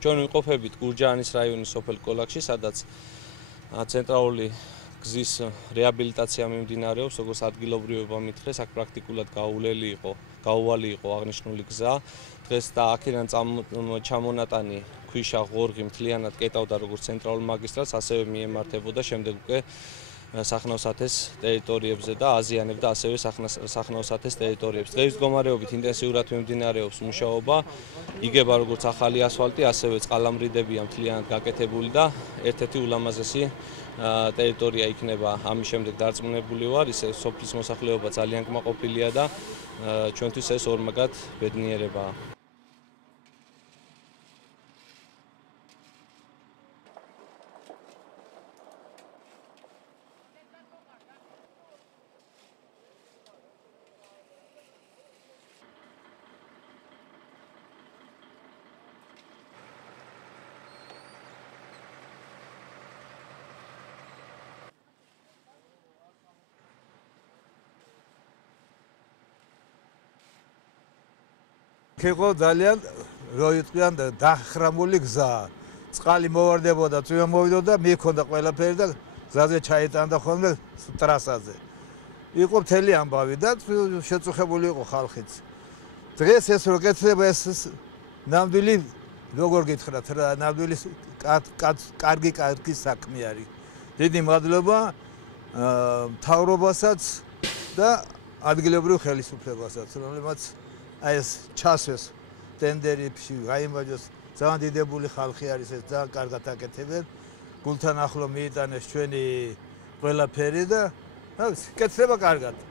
ჩვენ ვიმყოფებით გურჯაანის რაიონის სოფელ კოლაქში, სადაც ცენტრალური გზის რეაბილიტაცია მიმდინარეობს, როგორც ადგილობრივობა მითხრეს, აქ პრაქტიკულად გაუვალი იყო აღნიშნული გზა. დღეს და აქედან ჩამონატანი ქვიშა ღორღი მთლიანად კეტავდა როგორც ცენტრალურ მაგისტრალს, ასევე მიემართებოდა შემდეგ უკვე სახნავ-სათეს ტერიტორიებზე და აზიანებდა ასევე სახნავ-სათეს ტერიტორიებს. დღეის მდგომარეობით ინტენსიურად მიმდინარეობს მუშაობა, იგება როგორც ახალი ასფალტი, ასევე წყალამრიდებია მთლიანად გაკეთებული და ერთ-ერთი ულამაზესი ტერიტორია იქნება ამის შემდეგ დარწმუნებული ვარ, ისე სოფლის მოსახლეობა ძალიან კმაყოფილია და ჩვენთვის ეს ორმაგად ბედნიერებაა. იყო ძალიან როიტყვიან დახრამული გზა. წყალი მოვარდებოდა, წვიმა მოვიდოდა, მიქონდა ყველაფერი და გზაზე ჩაიტანდა ხოლმე ტრასაზე. იყო მთელი ამბავი და შეწუხებული იყო ხალხიც. დღეს ეს რო კეთდება ეს ნამდვილი როგორ გითხრათ რა, ნამდვილი კარგი საქმე არის. დიდი მადლობა მთავრობასაც და ადგილობრივ ხელისუფლებასაც, რომელმაც აი ეს ჩასვეს ტენდერებში გაიმარჯვეს ძალიან დიდებული ხალხი არის ეს ძალიან კარგად აკეთებენ გულთან ახლო მიიტანეს ჩვენი ყველაფერი და კეთდება კარგად